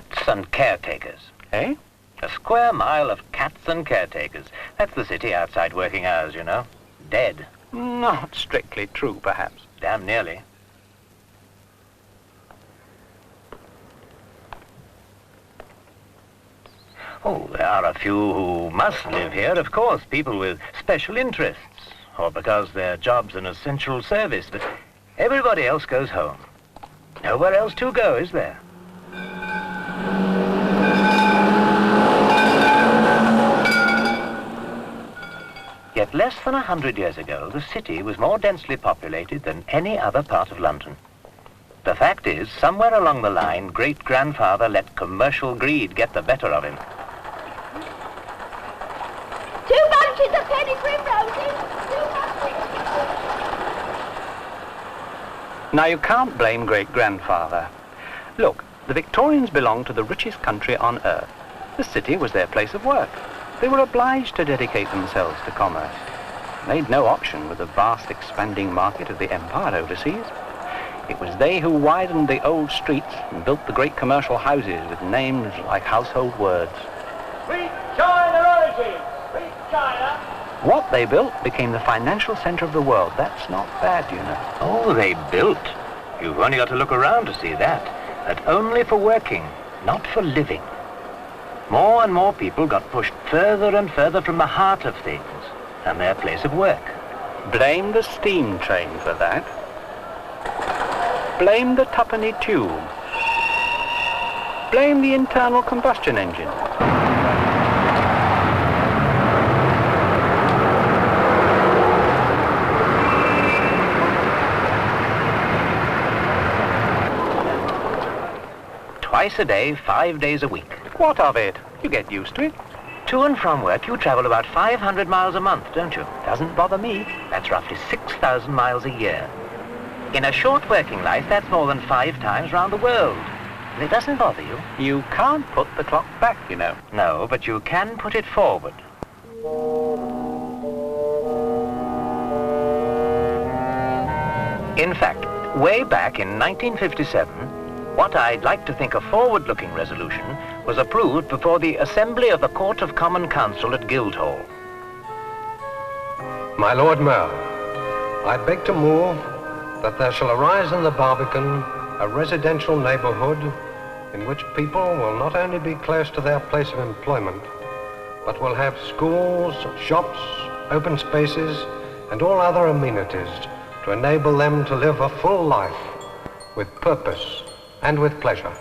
Cats and caretakers. Eh? A square mile of cats and caretakers. That's the city outside working hours, you know. Dead. Not strictly true, perhaps. Damn nearly. Oh, there are a few who must live here, of course, people with special interests, or because their job's an essential service, but everybody else goes home. Nowhere else to go, is there? Yet less than 100 years ago, the city was more densely populated than any other part of London. The fact is, somewhere along the line, great-grandfather let commercial greed get the better of him. 2 bunches of penny primroses! 2 bunches! Now, you can't blame great-grandfather. Look, the Victorians belonged to the richest country on earth. The city was their place of work. They were obliged to dedicate themselves to commerce. They had no option with the vast expanding market of the empire overseas. It was they who widened the old streets and built the great commercial houses with names like household words. Sweet China origin! Sweet China! What they built became the financial center of the world. That's not bad, you know. Oh, they built. You've only got to look around to see that. But only for working, not for living. More and more people got pushed further and further from the heart of things and their place of work. Blame the steam train for that. Blame the twopenny tube. Blame the internal combustion engine. Twice a day, 5 days a week. What of it? You get used to it. To and from work, you travel about 500 miles a month, don't you? Doesn't bother me. That's roughly 6,000 miles a year. In a short working life, that's more than 5 times round the world. And it doesn't bother you. You can't put the clock back, you know. No, but you can put it forward. In fact, way back in 1957, what I'd like to think a forward-looking resolution was approved before the Assembly of the Court of Common Council at Guildhall. My Lord Mayor, I beg to move that there shall arise in the Barbican a residential neighbourhood in which people will not only be close to their place of employment, but will have schools, shops, open spaces, and all other amenities to enable them to live a full life with purpose and with pleasure.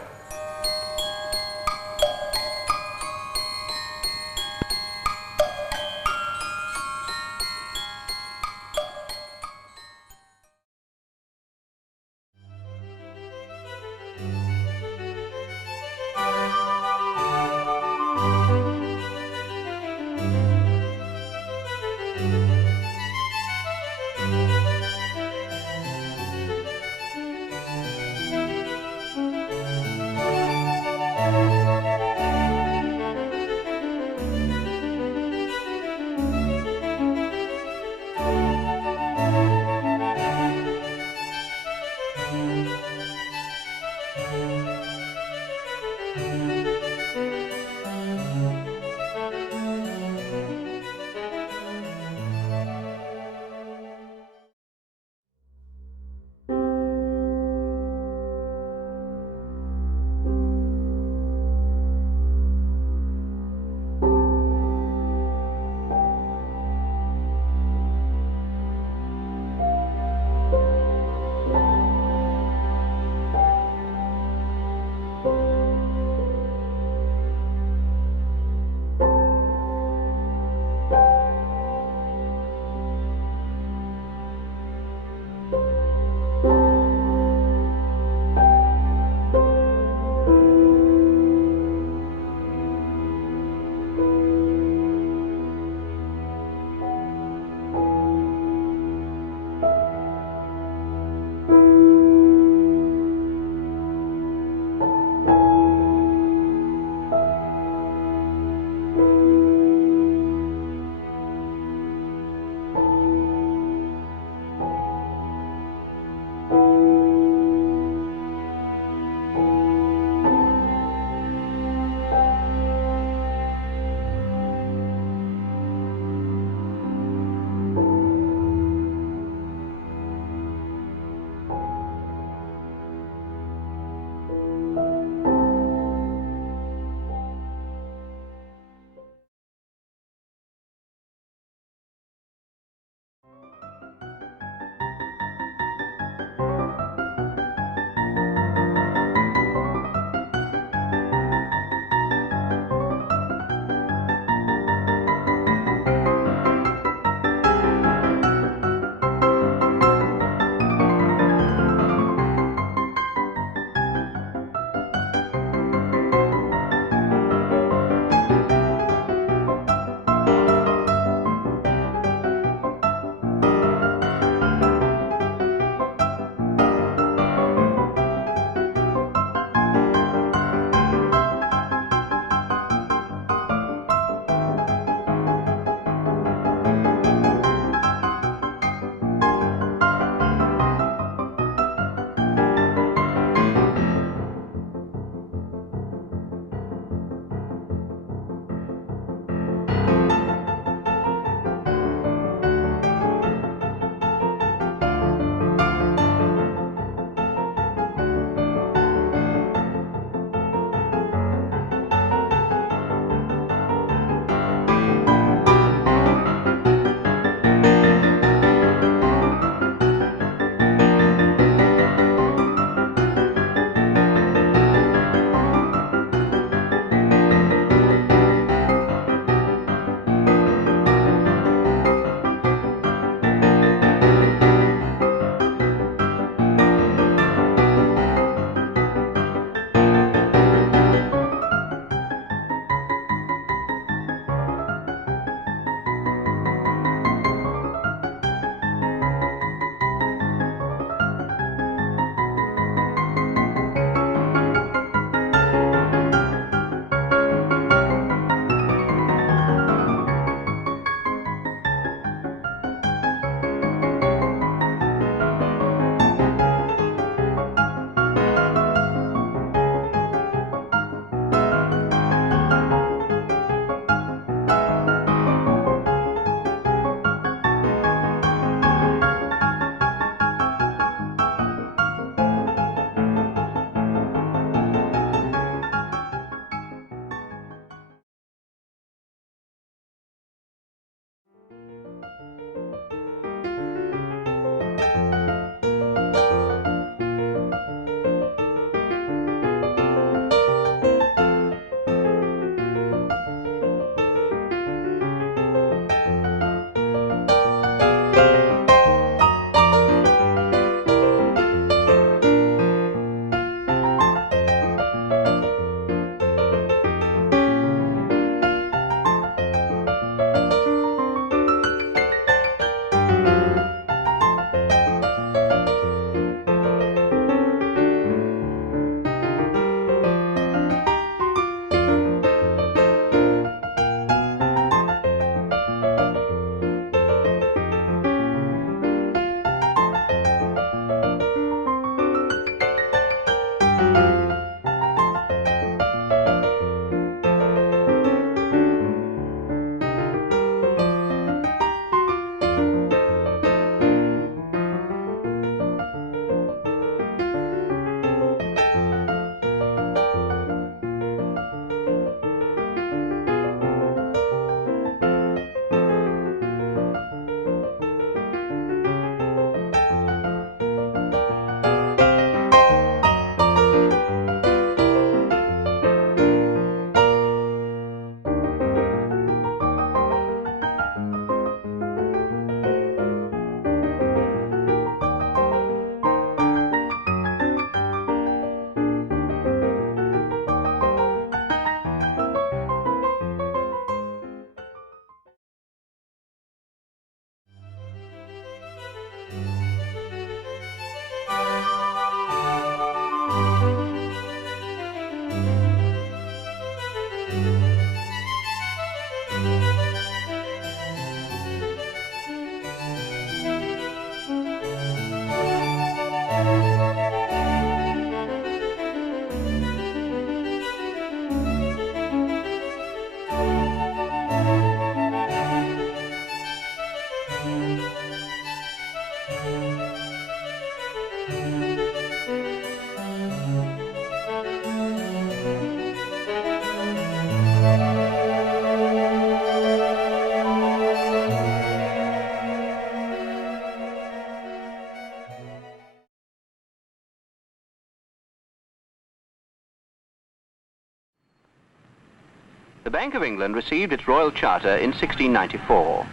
The Bank of England received its Royal Charter in 1694.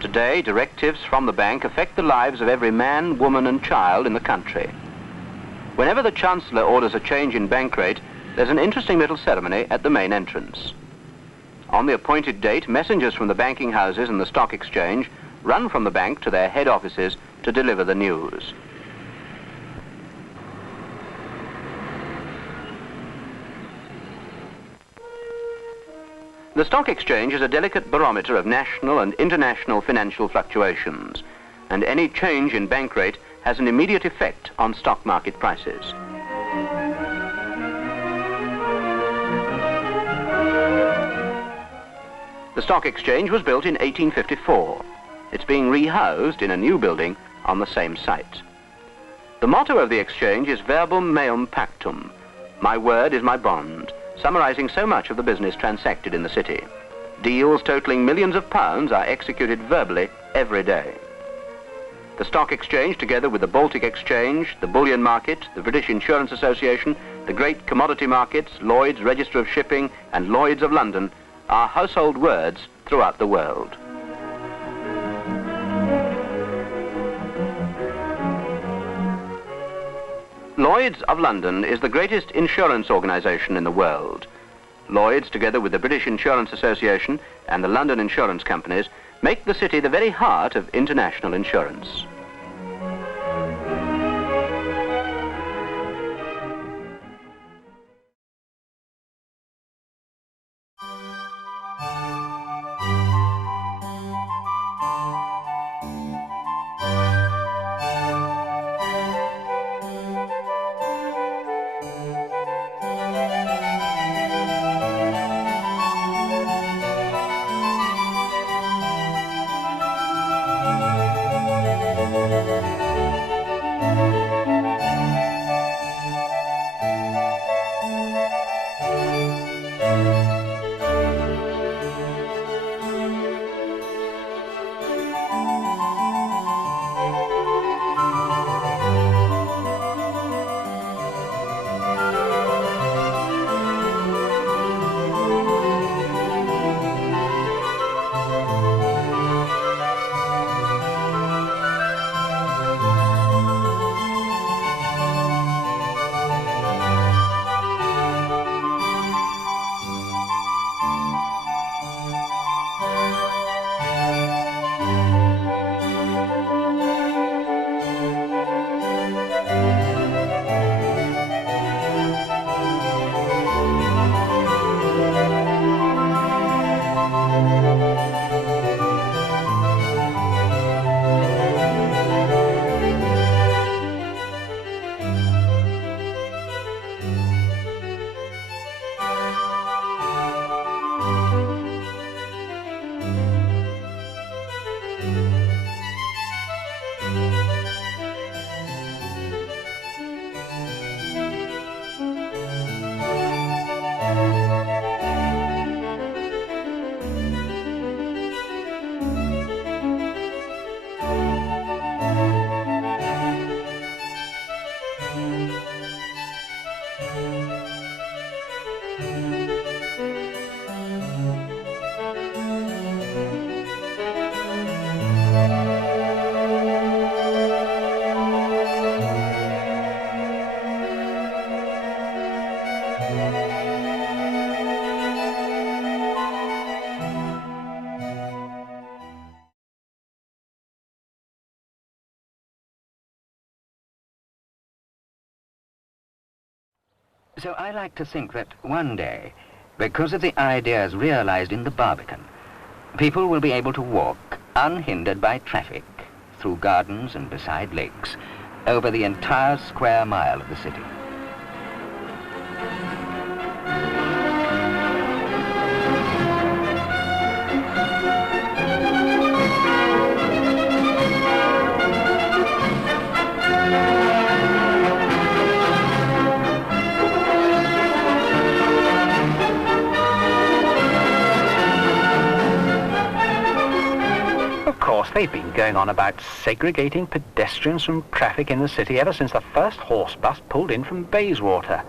Today, directives from the bank affect the lives of every man, woman and child in the country. Whenever the Chancellor orders a change in bank rate, there's an interesting little ceremony at the main entrance. On the appointed date, messengers from the banking houses and the stock exchange run from the bank to their head offices to deliver the news. The stock exchange is a delicate barometer of national and international financial fluctuations, and any change in bank rate has an immediate effect on stock market prices. The stock exchange was built in 1854. It's being rehoused in a new building on the same site. The motto of the exchange is verbum meum pactum. My word is my bond, summarizing so much of the business transacted in the city. Deals totaling millions of pounds are executed verbally every day. The Stock Exchange, together with the Baltic Exchange, the Bullion Market, the British Insurance Association, the great commodity markets, Lloyd's Register of Shipping, and Lloyd's of London, are household words throughout the world. Lloyd's of London is the greatest insurance organisation in the world. Lloyd's, together with the British Insurance Association and the London insurance companies, make the city the very heart of international insurance. So I like to think that one day, because of the ideas realized in the Barbican, people will be able to walk unhindered by traffic through gardens and beside lakes over the entire square mile of the city. Of course, they've been going on about segregating pedestrians from traffic in the city ever since the first horse bus pulled in from Bayswater.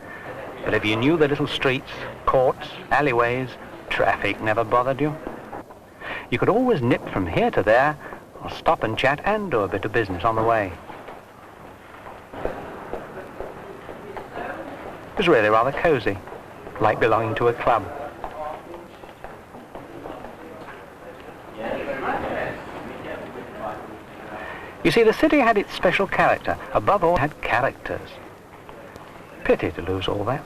But if you knew the little streets, courts, alleyways, traffic never bothered you. You could always nip from here to there, or stop and chat and do a bit of business on the way. It was really rather cosy, like belonging to a club. You see, the city had its special character. Above all, it had characters. Pity to lose all that.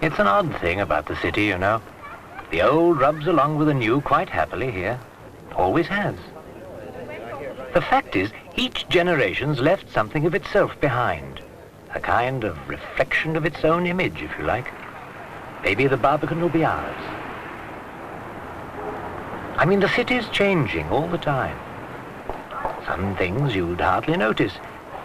It's an odd thing about the city, you know. The old rubs along with the new quite happily here. Always has. The fact is, each generation's left something of itself behind. A kind of reflection of its own image, if you like. Maybe the Barbican will be ours. I mean, the city's changing all the time. Some things you'd hardly notice.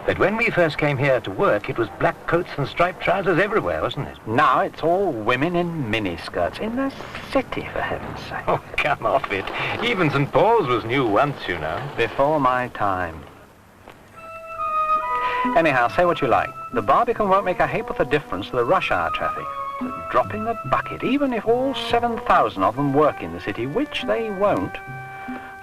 But when we first came here to work, it was black coats and striped trousers everywhere, wasn't it? Now it's all women in miniskirts. In the city, for heaven's sake. Oh, come off it. Even St. Paul's was new once, you know. Before my time. Anyhow, say what you like. The Barbican won't make a ha'porth of difference to the rush hour traffic. It's a drop in the bucket, even if all 7,000 of them work in the city, which they won't.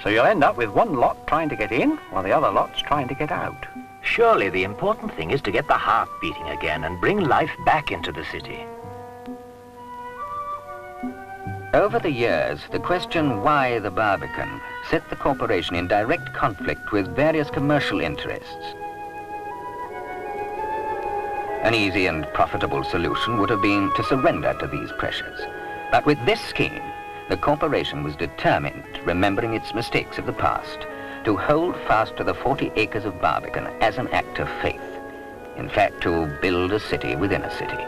So you'll end up with one lot trying to get in, while the other lot's trying to get out. Surely the important thing is to get the heart beating again and bring life back into the city. Over the years, the question why the Barbican set the corporation in direct conflict with various commercial interests. An easy and profitable solution would have been to surrender to these pressures. But with this scheme, the corporation was determined, remembering its mistakes of the past, to hold fast to the 40 acres of Barbican as an act of faith. In fact, to build a city within a city.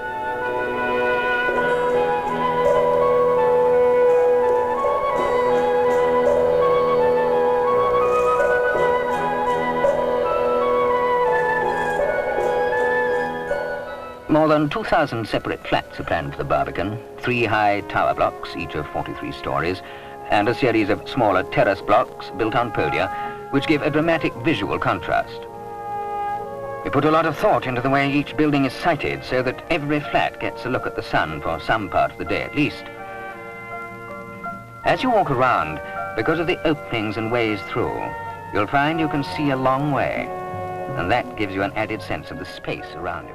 More than 2,000 separate flats are planned for the Barbican, 3 high tower blocks, each of 43 stories, and a series of smaller terrace blocks built on podia, which give a dramatic visual contrast. We put a lot of thought into the way each building is sited so that every flat gets a look at the sun for some part of the day at least. As you walk around, because of the openings and ways through, you'll find you can see a long way, and that gives you an added sense of the space around you.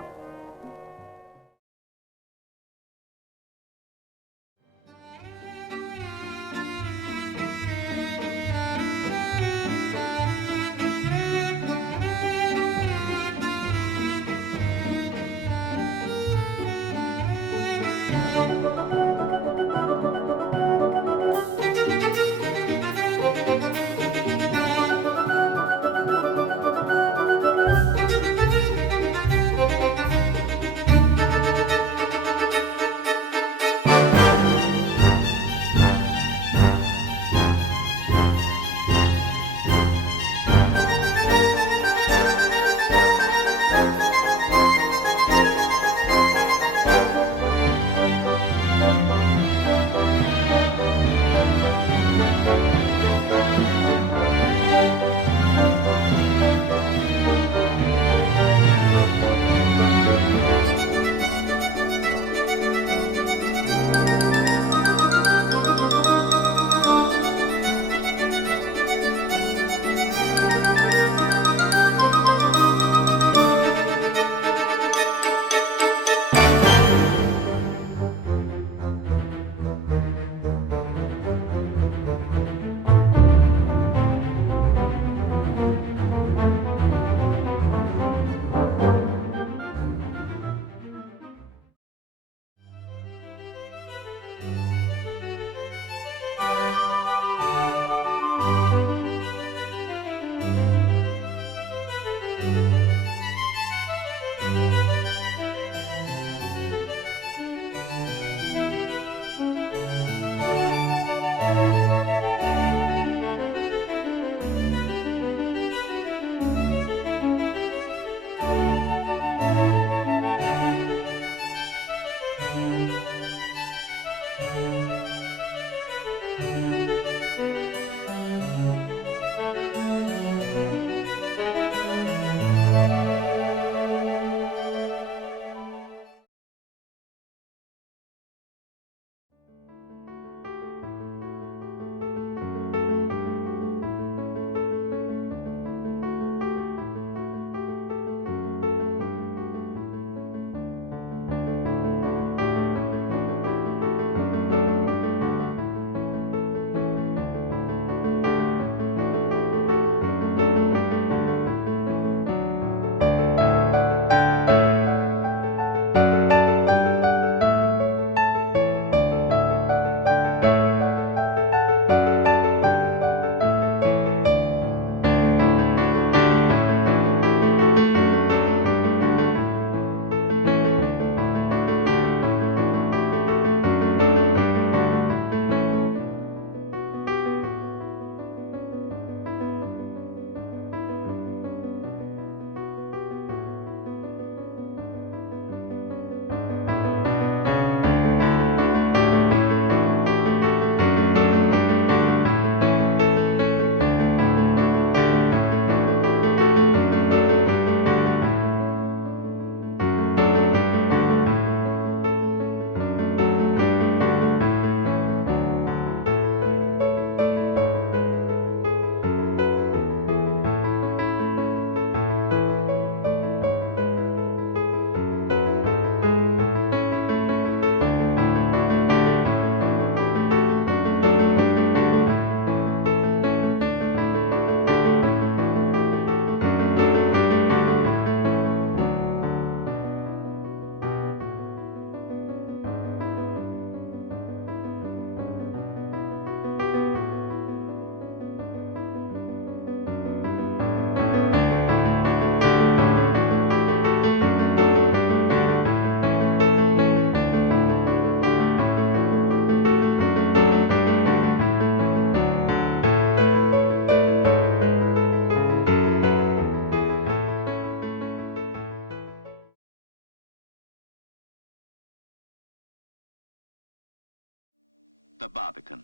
Barbican.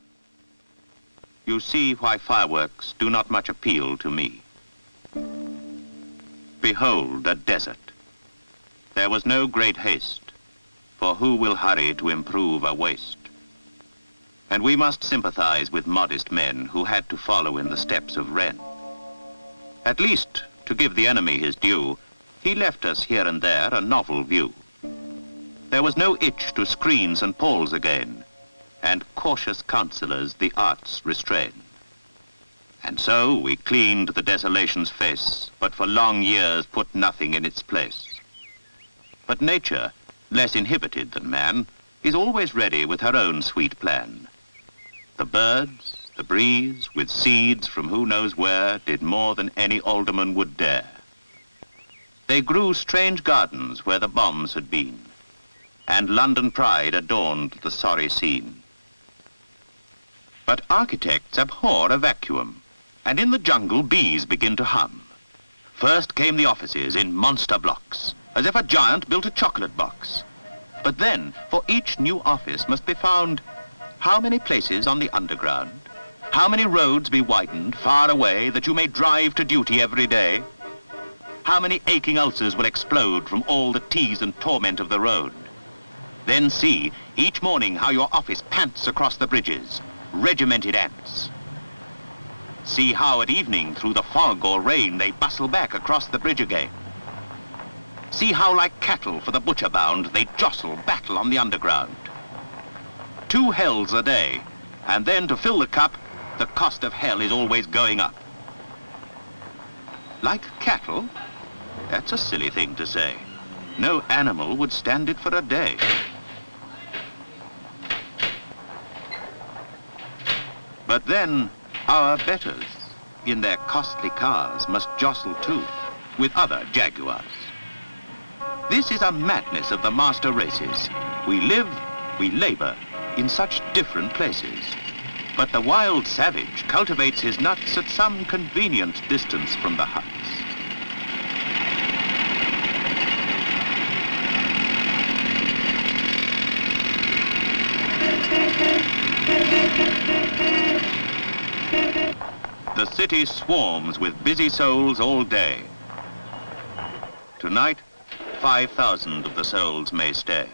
You see why fireworks do not much appeal to me. Behold a desert. There was no great haste, for who will hurry to improve a waste? And we must sympathize with modest men who had to follow in the steps of Wren. At least, to give the enemy his due, he left us here and there a novel view. There was no itch to screens and poles again, and cautious counsellors the arts restrain. And so we cleaned the desolation's face, but for long years put nothing in its place. But nature, less inhibited than man, is always ready with her own sweet plan. The birds, the breeze, with seeds from who knows where, did more than any alderman would dare. They grew strange gardens where the bombs had been, and London pride adorned the sorry scene. But architects abhor a vacuum, and in the jungle bees begin to hum. First came the offices in monster blocks, as if a giant built a chocolate box. But then, for each new office must be found how many places on the underground, how many roads be widened far away that you may drive to duty every day, how many aching ulcers will explode from all the tease and torment of the road. Then see, each morning, how your office pants across the bridges, regimented ants. See how at evening, through the fog or rain, they bustle back across the bridge again. See how, like cattle for the butcher bound, they jostle, battle on the underground. 2 hells a day, and then to fill the cup, the cost of hell is always going up. Like cattle? That's a silly thing to say. No animal would stand it for a day. But then, our betters, in their costly cars, must jostle too, with other jaguars. This is a madness of the master races. We live, we labor, in such different places. But the wild savage cultivates his nuts at some convenient distance from the huts. The city swarms with busy souls all day. Tonight, 5,000 of the souls may stay.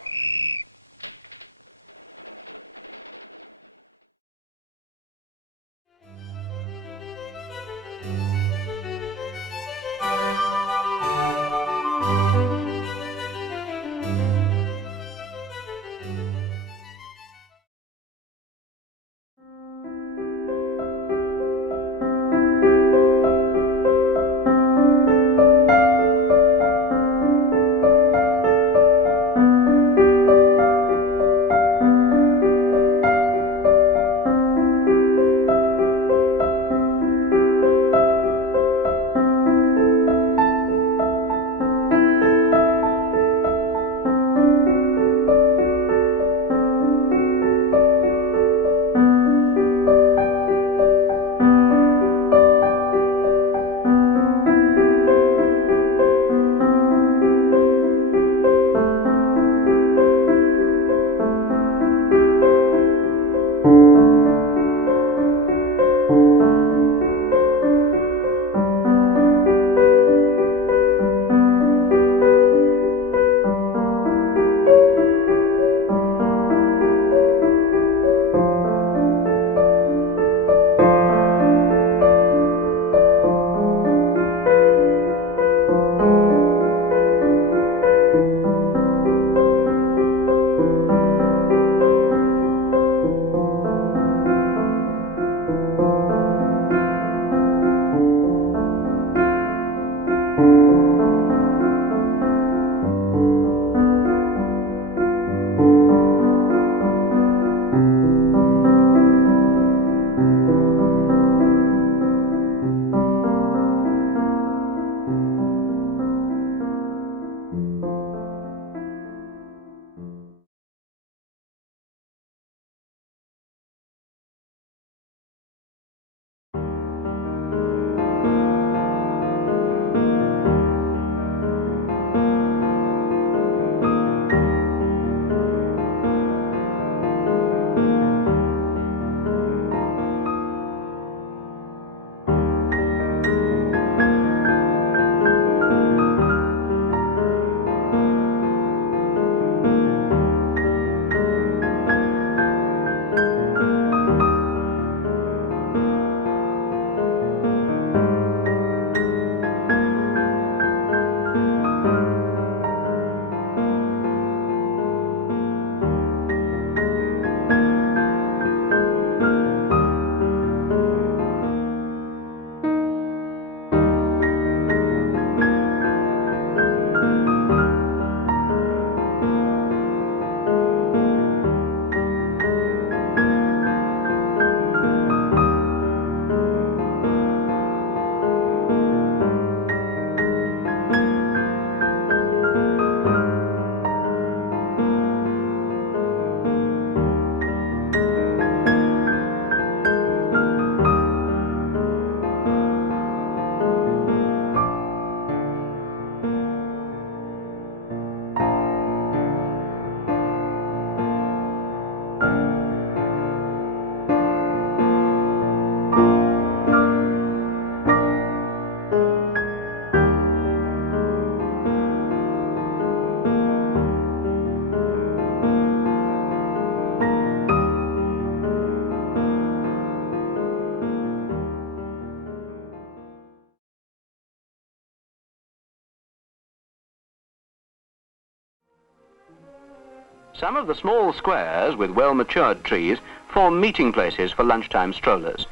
Some of the small squares with well-matured trees form meeting places for lunchtime strollers.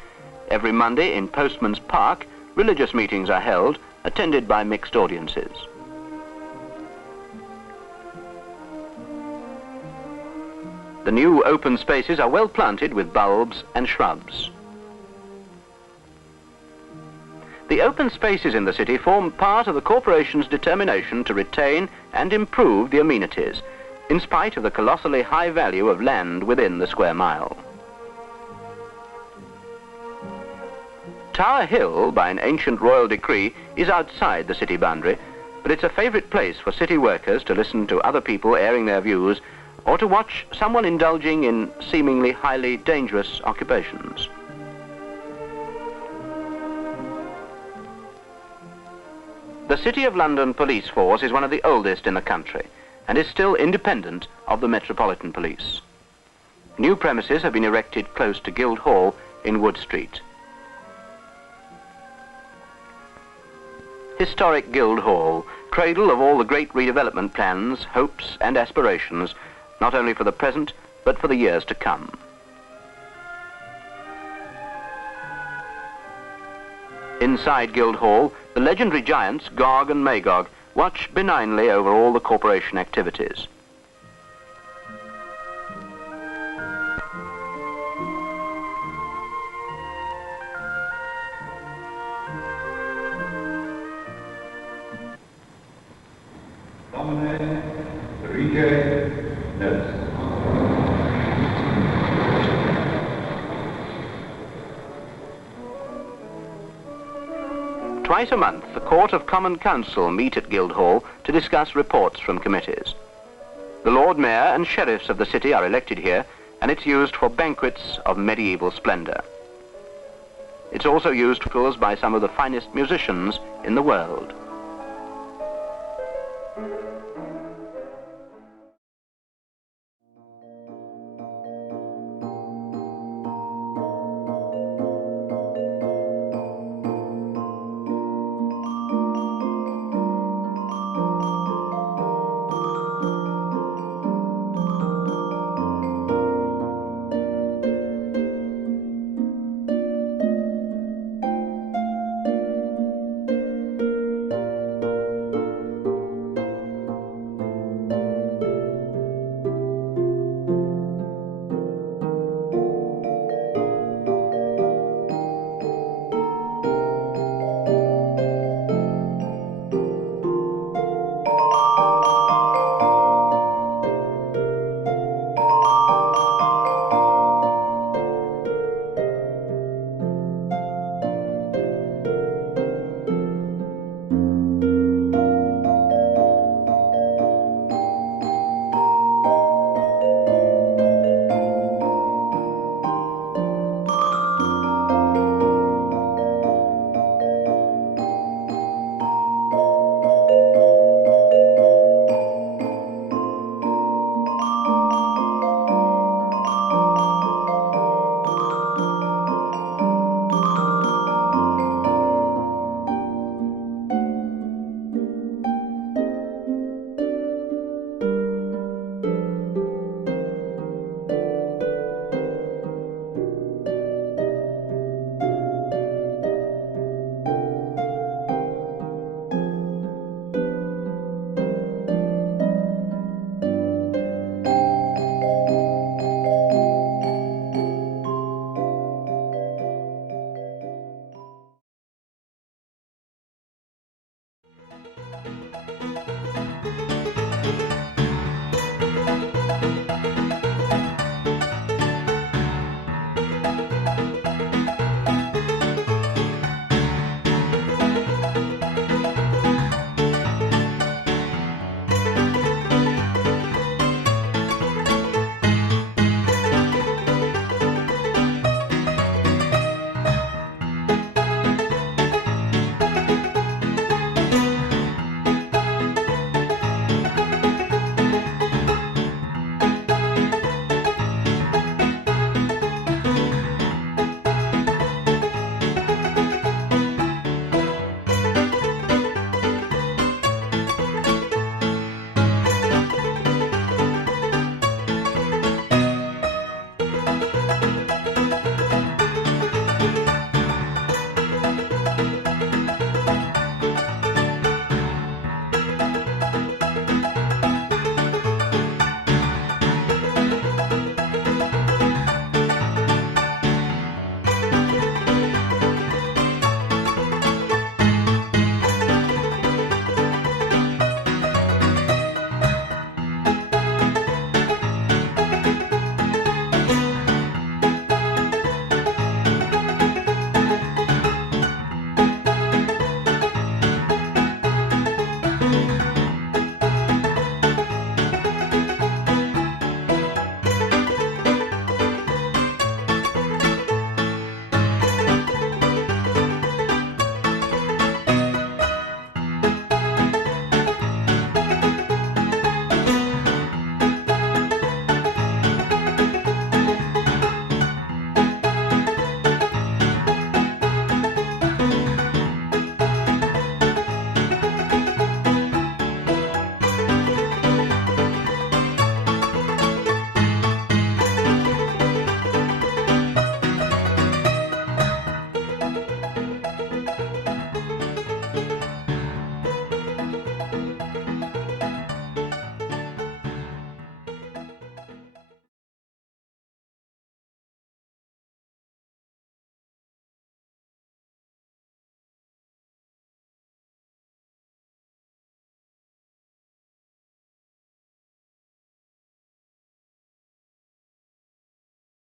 Every Monday in Postman's Park, religious meetings are held, attended by mixed audiences. The new open spaces are well planted with bulbs and shrubs. The open spaces in the city form part of the corporation's determination to retain and improve the amenities, in spite of the colossally high value of land within the square mile. Tower Hill, by an ancient royal decree, is outside the city boundary, but it's a favourite place for city workers to listen to other people airing their views or to watch someone indulging in seemingly highly dangerous occupations. The City of London police force is one of the oldest in the country and is still independent of the Metropolitan Police. New premises have been erected close to Guildhall in Wood Street. Historic Guildhall, cradle of all the great redevelopment plans, hopes and aspirations, not only for the present, but for the years to come. Inside Guildhall, the legendary giants Gog and Magog watch benignly over all the corporation activities. Twice a month, the Court of Common Council meet at Guildhall to discuss reports from committees. The Lord Mayor and sheriffs of the city are elected here, and it's used for banquets of medieval splendour. It's also used by some of the finest musicians in the world.